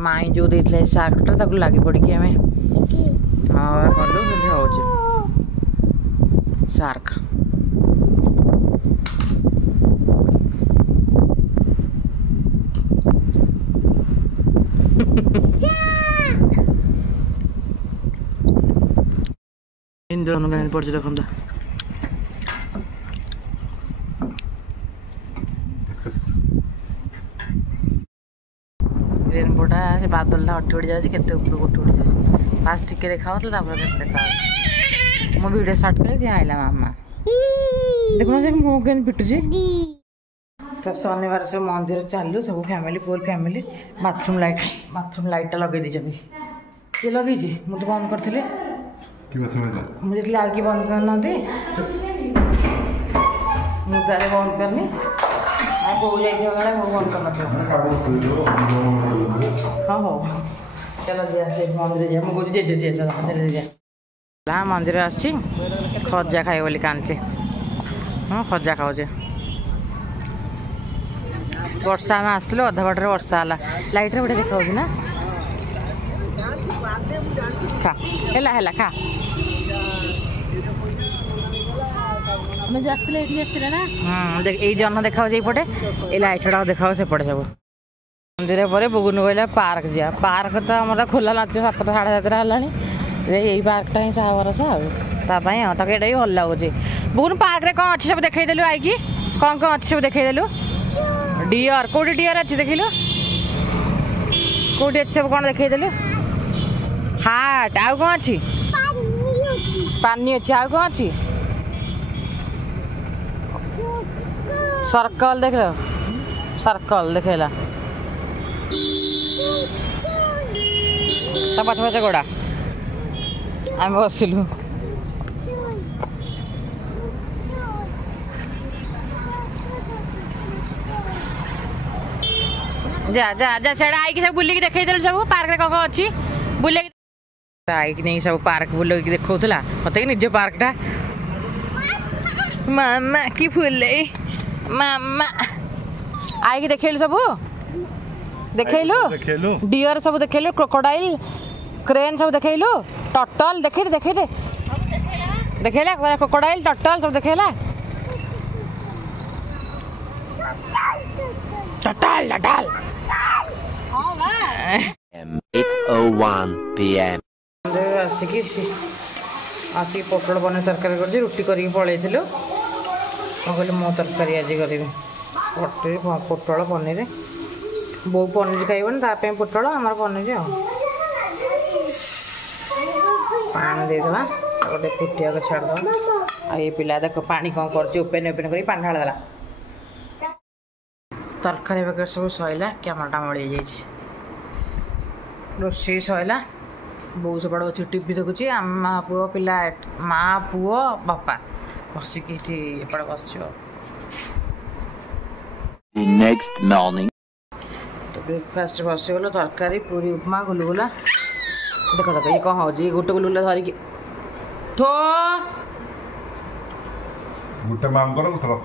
माई जो देते सार्कटा लगी पड़ी आम हाँ कलु हो सार्क पड़े देखा रेनबोटा से बादलटा उठी उठी जाए केते ऊपर उठी उठी जाए फास्ट टिके देखा देखा मो वीडियो स्टार्ट कर आइला मामा देखो से मुँह के पिटुची तो शनिवार सब मंदिर चलू सब family full family bathroom light लगे दी किए लगे मुझे बंद करी मुझे आगे बंद करना मुझे बंद करनी बो जाइए बंद करना हाँ हो चलो मंदिर जा मुझे मंदिर जा मंदिर आसी खजा खाए बोली कांति हाँ खजा खाऊे वर्षा आम आसलु अधा बाटर वर्षा है लाइट रे बढ़िया देखा ना खा है खा देख ये जन देखा पटे ये लाइट छड़ा देखा सेपटे सब मंदिर पर बुगुन कहला पार्क जा पार्क तो आम खोला नाच 7टा 7:30 है यही पार्कटा ही साहा भरसा आपाई ये भल लगुच बुगुन पार्क रे कौन अच्छी सब देखदेलु आई कौन अच्छी सब देखदेलु डियर कौटी डियर अच्छी देखिलु कौटी अच्छी सब कौन देखदेलु हाट आउ कौन अच्छी पानी अच्छी आउ कौन अच्छी सर्कल देख लो सर्कल देखेला पछ पछ गोड़ा आम बसिलु जा जा जा से आई सब बुलिक देखल सब पार्क कौन अच्छी बुले आई नहीं सब पार्क बुलिक देखा मत निज पार्कटा मामा कि फुल मामा आई देखलु सब देखलु डियर सब देखलु क्रोकोडाइल क्रेन सब देखलु टर्टल देखे देखला क्रोकोडाइल टर्टल सब देखला टर्टल टर्टल 8:01 PM आसिक पोटल पनीर तरकारी कर रुटी कर पलू कहली मो तरकारी आज करी पोटल पनीर बो पनीर खाइबन ताप पोटल आम पनीर पानी देदेवा गोटे फुटिया को छाड़द आ ये पिला देख पानी कौन कर ओपेन ओपेन कर पानी ढालदेला तरकारी बगैर सब सैला कैमराटा मड़ी जाइए रोषे सैला बो सब बच्चे टीवी देखुची माँ पुओ पिला माँ पुओ बापा बसिक बस तो ब्रेकफास्ट बसगल तरकारी पूरी उपमा गुलगुला देख देख ये कौन हो गोटे गुलगुला धरिकी ठो गोटे माम कर रख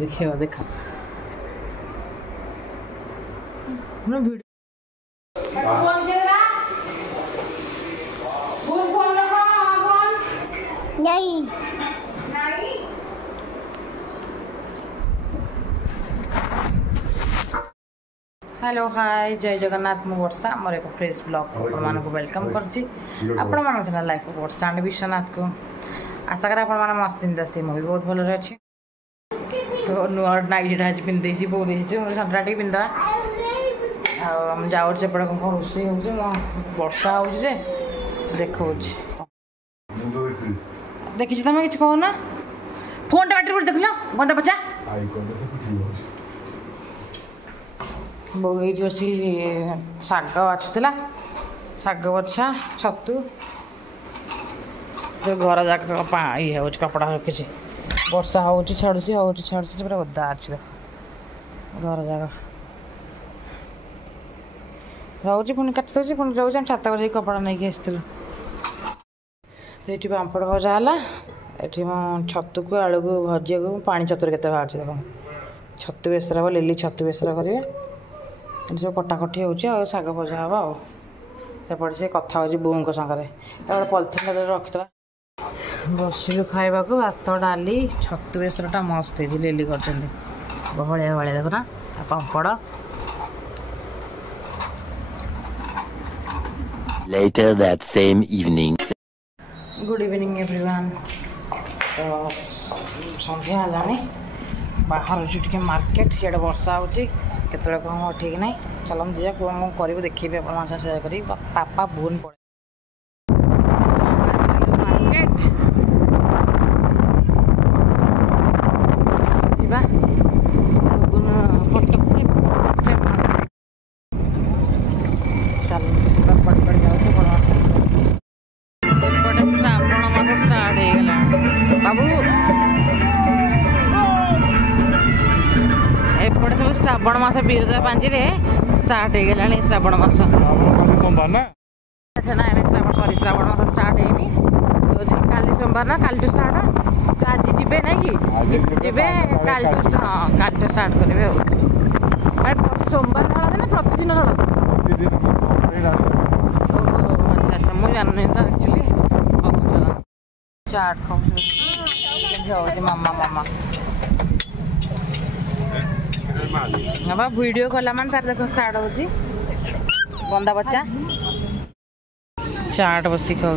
देखा देखा हेलो हाय जय जगन्नाथ मु वर्षा मोर एक फ्रेश ब्लॉग आपण को वेलकम करछि आपण मान channel like Varsha and Vishwanath को आशा कर आपण मान मस्त दिन दस्ती मु भी बहुत भल रे अछि तो नुआ नाइट आज पिन देछि बहुत देछि मोर संतराटी पिंदा हम जाउ सेपड़ को रोसे हो वर्षा हो देखा देखी तुम कि कह ना फोन टा बैटरी देख लो गंदा बच्चा बो ये शाग बाछुला शाग बछा छतु जो घर जाक ये हो कपड़ा रखी वर्षा हो छाड़ी छाड़ी पूरा ओदा अच्छी देख घर जाक रोचे पुणी काटि दूसरी पुणी रोचे हम छात जाए कपड़ा नहीं आसलु तो ये पापड़ भजा है ये छतु को आलू को भजिया को पानी छतुर के बाहर देख छतु बेसर हम लिली छतु बेसर करेंगे ଏଠି ସବୁ କଟାକଟି ହେଉଛି ଆଉ ଶାଗ ଭଜା ହେବ ଆଉ ସେପଟେ ସେ କଥା ହେଉଛି ବୋଉଙ୍କ ସାଙ୍ଗରେ ଗୋଟେ ପଲିଥିନ୍ ରଖିଦେବା। ବସିଲୁ ଖାଇବାକୁ ଭାତ ଡାଲି ଛତୁ ବେସରଟା ମସ୍ତ ହେଇଛି ଲେଲି କରିଛନ୍ତି ବହଳିଆ ବହଳିଆ ଦେଖୁନା ଆଉ ପାମ୍ପଡ଼। Later that same evening. Good evening everyone. तो संध्या है बाहर टे मार्केट सीआड़े वर्षा होते कौन हो ठीक ना चल जा कौन कौन करूँ देखिए आप कर पापा बुन पड़े मार्केट चल पड़ पड़ जाऊँ श्रावण मास स्टार्ट हो गला बाबू एपटे सब श्रावण मास 2005 स्टार्ट हो गला श्रावण मास सोमवार ना ना श्रावण श्रावण मास स्टार्ट है काली सोमवार ना काल स्टार्ट तो आज जीवे ना कि जीवे काल हाँ काल स्टार्ट करेंगे सोमवार हल ना प्रतिदिन हल अच्छा मुझे जाननी तो एक्चुअली चाट खाऊ मामा मामा बाबा वीडियो कला मान तार देख स्टार्ट हो बंदा बच्चा चाट बसी खाऊ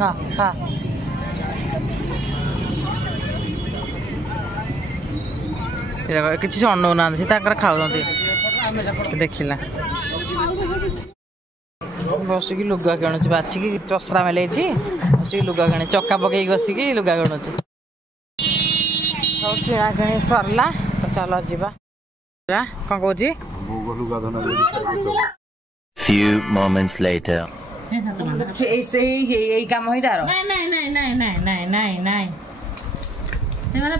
हाँ हाँ किसी अनौना खाऊ देखला बसिक लुगा किणुची बाछिकी चसरा मेल बसिक लुगा किणी चक्का पकई बसिक लुगा किणुची किणा किणी सरला तो चल जा कौन कौच Few moments later. काम ही तार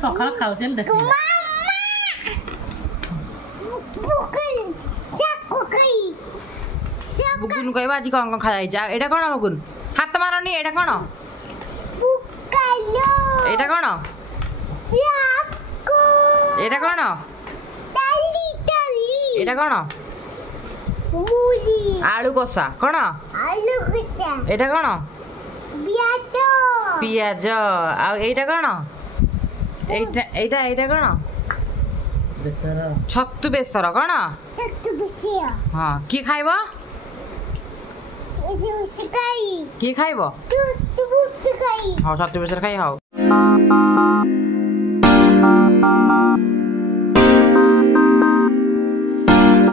पखाड़ खाऊ देख बुगुन कहवा आज कौन कौन खाई एटा कौन बुगुन हाथ मारनी एटा कौन एटा कौन एटा कौन एटा कौन आलू कषा कौन एटा कौन पियाज आईटा कौन एटा कौन छतु बेसर कौन हाँ किए खाइब किए खाइब हाँ छतु बेसर खाई हाँ